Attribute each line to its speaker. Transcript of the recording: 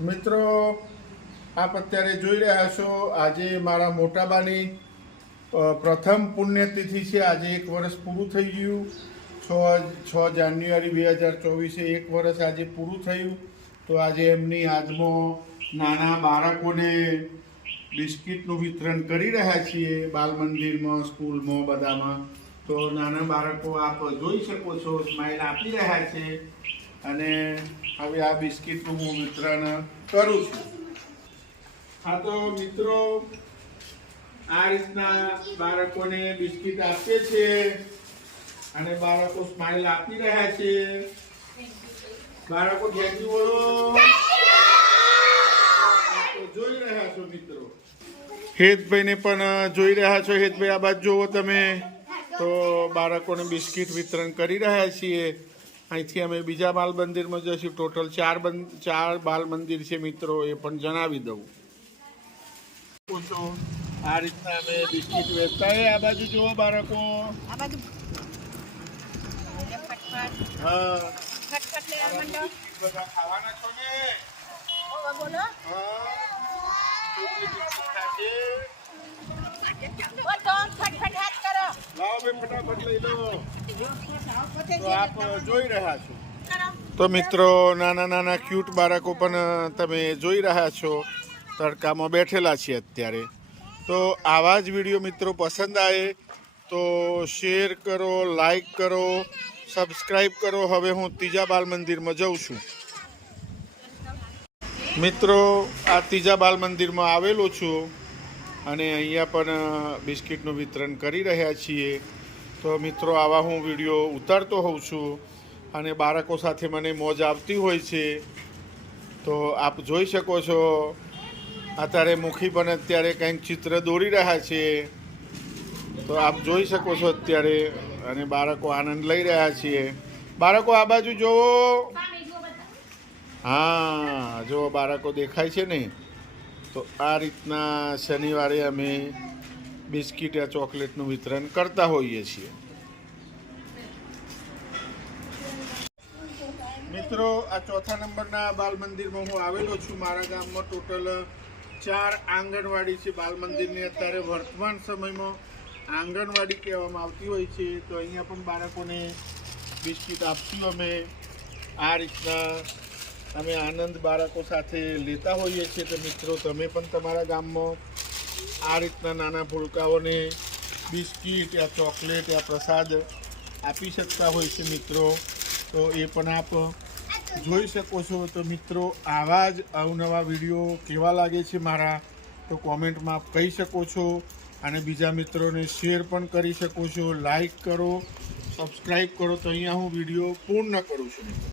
Speaker 1: મિત્રો, આપ અત્યારે જોઈ રહ્યા છો, આજે મારા મોટાબાની પ્રથમ પુણ્યતિથિ છે. આજે એક વર્ષ પૂરું થઈ ગયું. છ છ જાન્યુઆરી બે હજાર ચોવીસે એક વર્ષ આજે પૂરું થયું. તો આજે એમની આજમાં નાના બાળકોને બિસ્કિટનું વિતરણ કરી રહ્યા છીએ, બાલ મંદિરમાં, સ્કૂલમાં, બધામાં. તો નાના બાળકો આપ જોઈ શકો છો સ્માઇલ આપી રહ્યા છે. અને હવે આ બિસ્કિટનું હું વિતરણ કરું છું. હા તો મિત્રો, આ રીતના બાળકોને બિસ્કિટ આપીએ છીએ અને બાળકો સ્માઇલ આપી રહ્યા છે. બાળકો ધ્યાનથી બોલો. જોઈ રહ્યા છો મિત્રો. હેતભાઈને પણ જોઈ રહ્યા છો. હેતભાઈ, આ બાજુ જુઓ તમે. તો બાળકોને બિસ્કિટ વિતરણ કરી રહ્યા છીએ. અહીંથી અમે બીજા બાલ મંદિરમાં જઈશું. ટોટલ ચાર બંદ ચાર બાલ મંદિર છે મિત્રો એ પણ જણાવી દઉં. પૂછો આ રીતના અમે બિસ્કિટ વેચતા હોય આ બાજુ જુઓ બાળકો.
Speaker 2: આ બાજુ. ફટફટ
Speaker 1: હા.
Speaker 2: ફટફટ લેવા માંડો.
Speaker 1: બધા ખાવાના છો ને?
Speaker 2: ઓવે બોલો.
Speaker 1: હા.
Speaker 2: તો
Speaker 1: મિત્રો, નાના નાના ક્યુટ બાળકો પણ તમે જોઈ રહ્યા છો. તડકામાં બેઠેલા છે અત્યારે. તો આવા જ વીડિયો મિત્રો પસંદ આવે તો શેર કરો, લાઈક કરો સબસ્ક્રાઈબ કરો. હવે હું ત્રીજા બાલ મંદિરમાં જઉં છું. મિત્રો, આ ત્રીજા બાલ મંદિરમાં આવેલો છું. અને અહીંયા પણ બિસ્કિટનું વિતરણ કરી રહ્યા છીએ. તો મિત્રો, આવા હું વીડિયો ઉતારતો હોઉં છું અને બાળકો સાથે મને મોજ આવતી હોય છે. તો આપ જોઈ શકો છો, અત્યારે મુખી પણ અત્યારે કંઈક ચિત્ર દોરી રહ્યા છે. તો આપ જોઈ શકો છો અત્યારે અને બાળકો આનંદ લઈ રહ્યા છીએ. બાળકો, આ બાજુ જોવો હા જો બાળકો દેખાય છે ને? તો આ રીતના શનિવારે અમે બિસ્કિટ યા ચોકલેટનું વિતરણ કરતા હોઈએ છીએ. મિત્રો, આ ચોથા નંબરના બાલ મંદિરમાં હું આવેલો છું. મારા ગામમાં ટોટલ ચાર આંગણવાડી છે બાલ મંદિરની અત્યારે વર્તમાન સમયમાં આંગણવાડી કહેવામાં આવતી હોય છે. તો અહીંયા પણ બાળકોને બિસ્કિટ આપશું અમે. આ રીતના અમે આનંદ બાળકો સાથે લેતા હોઈએ છીએ. તો મિત્રો, તમે પણ તમારા ગામમાં આ રીતના નાના ભૂલકાઓને બિસ્કિટ યા ચોકલેટ યા પ્રસાદ આપી શકતા હોય છે મિત્રો. તો એ પણ આપ જોઈ શકો છો. તો મિત્રો, આવા જ અવનવા વીડિયો કેવા લાગે છે મારા, તો કોમેન્ટમાં આપ કહી શકો છો. અને બીજા મિત્રોને શેર પણ કરી શકો છો. લાઈક કરો સબસ્ક્રાઈબ કરો. તો અહીંયા હું વીડિયો પૂર્ણ કરું છું.